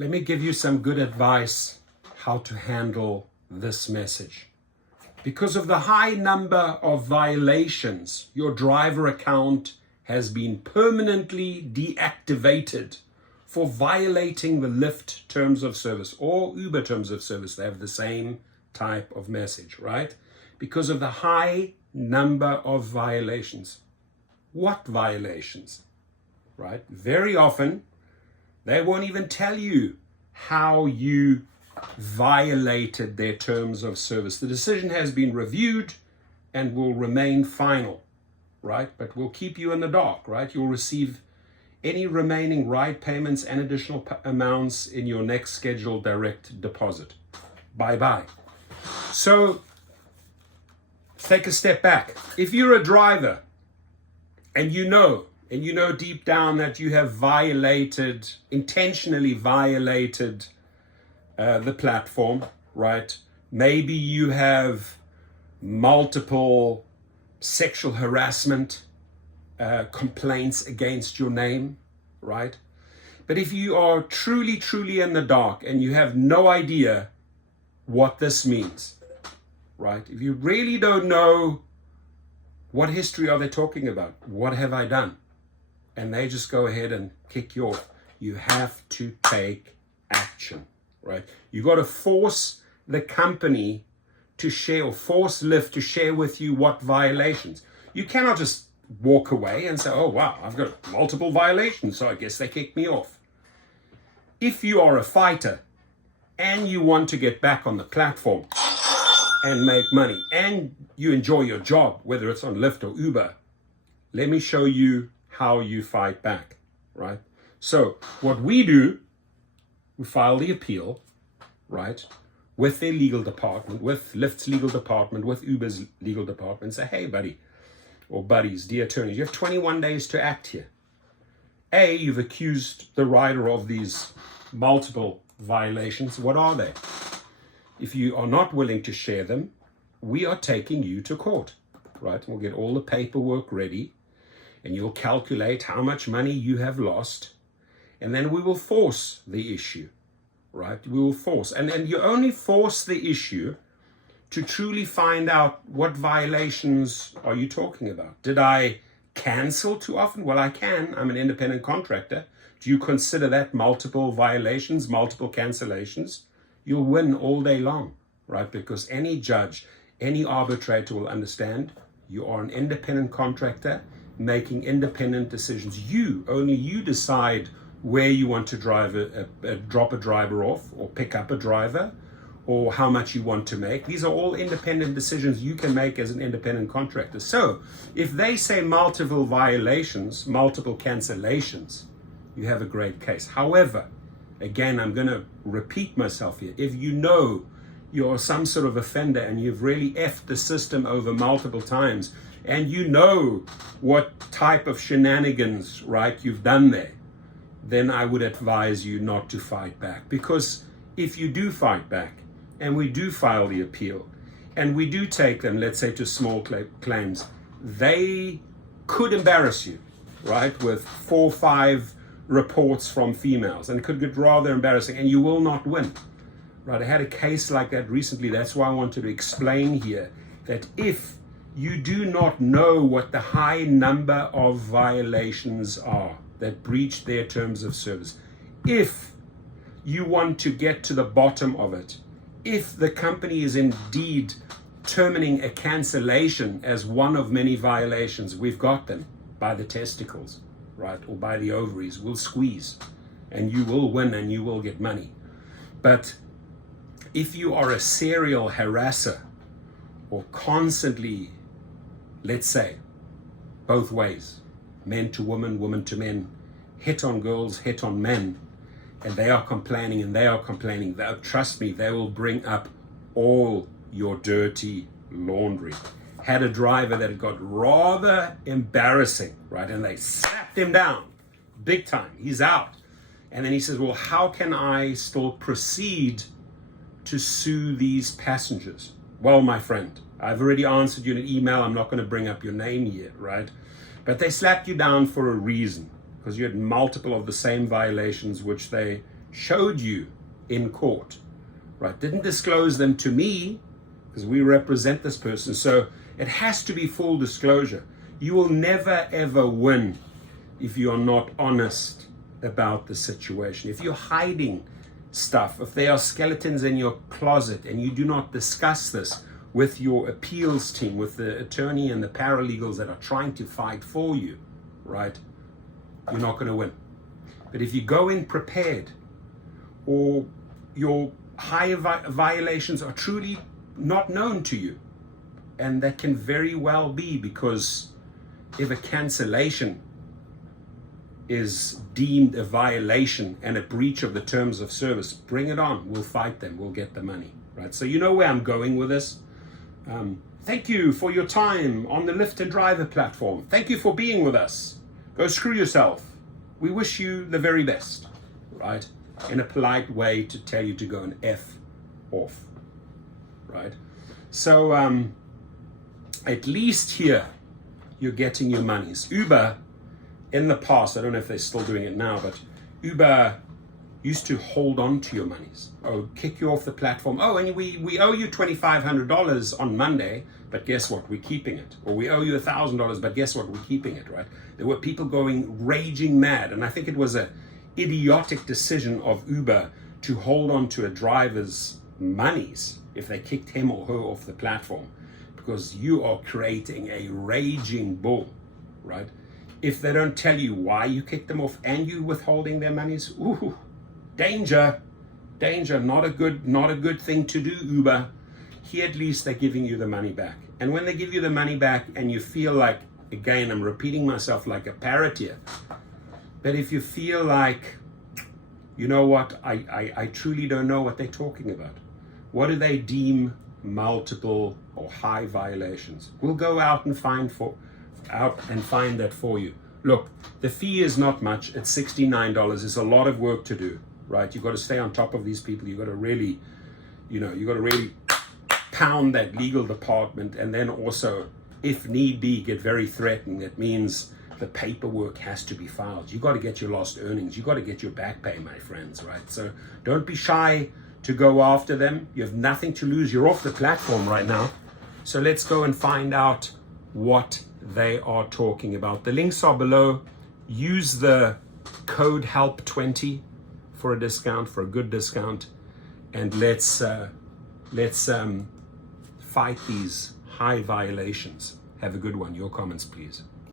Let me give you some good advice how to handle this message. Because of the high number of violations, your driver account has been permanently deactivated for violating the Lyft terms of service or Uber terms of service. They have the same type of message, right? Because of the high number of violations. What violations? Right? Very often, they won't even tell you how you violated their terms of service. The decision has been reviewed and will remain final, right? But we'll keep you in the dark, right? You'll receive any remaining ride payments and additional amounts in your next scheduled direct deposit. Bye-bye. So take a step back. If you're a driver and you know deep down that you have intentionally violated the platform, right? Maybe you have multiple sexual harassment complaints against your name, right? But if you are truly in the dark and you have no idea what this means, right? If you really don't know what history are they talking about, what have I done? And they just go ahead and kick you off. You have to take action, right? You got to force the company to share, or force Lyft to share with you what violations. You cannot just walk away and say, oh wow, I've got multiple violations, so I guess they kicked me off. If you are a fighter and you want to get back on the platform and make money and you enjoy your job, whether it's on Lyft or Uber, let me show you how you fight back, right? So what we do, we file the appeal, right, with their legal department, with Lyft's legal department, with Uber's legal department, say, hey, buddy, or buddies, dear attorneys, you have 21 days to act here. A, you've accused the rider of these multiple violations. What are they? If you are not willing to share them, we are taking you to court, right? We'll get all the paperwork ready, and you'll calculate how much money you have lost, and then we will force the issue, right? We will force, and you only force the issue to truly find out what violations are you talking about. Did I cancel too often? Well, I can. I'm an independent contractor. Do you consider that multiple violations, multiple cancellations? You'll win all day long, right? Because any judge, any arbitrator will understand you are an independent contractor making independent decisions. Only you decide where you want to drop a driver off or pick up a driver, or how much you want to make. These are all independent decisions you can make as an independent contractor. So if they say multiple violations, multiple cancellations, you have a great case. However, again, I'm going to repeat myself here. If you know you're some sort of offender and you've really effed the system over multiple times, and you know what type of shenanigans, right, you've done there, then I would advise you not to fight back. Because if you do fight back, and we do file the appeal, and we do take them, let's say, to small claims, they could embarrass you, right, with 4 or 5 reports from females, and it could get rather embarrassing, and you will not win, right? I had a case like that recently. That's why I wanted to explain here that if you do not know what the high number of violations are that breach their terms of service, if you want to get to the bottom of it, if the company is indeed terminating a cancellation as one of many violations, we've got them by the testicles, right, or by the ovaries. We'll squeeze, and you will win, and you will get money. But if you are a serial harasser, or constantly, let's say, both ways, men to women, women to men, hit on girls, hit on men, and they are complaining, trust me, they will bring up all your dirty laundry. Had a driver that got rather embarrassing, right? And they slapped him down big time. He's out. And then he says, well, how can I still proceed to sue these passengers? Well, my friend, I've already answered you in an email. I'm not going to bring up your name here, right? But they slapped you down for a reason, because you had multiple of the same violations which they showed you in court, right? Didn't disclose them to me because we represent this person. So it has to be full disclosure. You will never ever win if you are not honest about the situation. If you're hiding stuff, if there are skeletons in your closet and you do not discuss this with your appeals team, with the attorney and the paralegals that are trying to fight for you, right, you're not going to win. But if you go in prepared, or your higher violations are truly not known to you, and that can very well be because if a cancellation is deemed a violation and a breach of the terms of service, bring it on. We'll fight them. We'll get the money, right? So you know where I'm going with this. Thank you for your time on the Lyft and Driver platform. Thank you for being with us. Go screw yourself. We wish you the very best, right? In a polite way to tell you to go and F off, right? So at least here you're getting your monies. Uber, in the past, I don't know if they're still doing it now, but Uber used to hold on to your monies. Oh, kick you off the platform. Oh, and we owe you $2,500 on Monday, but guess what? We're keeping it. Or we owe you $1,000, but guess what? We're keeping it, right? There were people going raging mad, and I think it was a idiotic decision of Uber to hold on to a driver's monies if they kicked him or her off the platform, because you are creating a raging bull, right? If they don't tell you why you kicked them off and you withholding their monies, ooh, danger, not a good thing to do, Uber. Here at least they're giving you the money back. And when they give you the money back and you feel like, again, I'm repeating myself like a parrot here, but if you feel like, you know what, I truly don't know what they're talking about. What do they deem multiple or high violations? We'll go out and find that for you. Look, the fee is not much. It's $69. It's a lot of work to do, right? You've got to stay on top of these people. You've got to really, pound that legal department, and then also, if need be, get very threatened. That means the paperwork has to be filed. You've got to get your lost earnings. You've got to get your back pay, my friends, right? So don't be shy to go after them. You have nothing to lose. You're off the platform right now. So let's go and find out what they are talking about. The links are below. Use the code HELP20 for a discount, for a good discount, and let's fight these high violations. Have a good one. Your comments, please.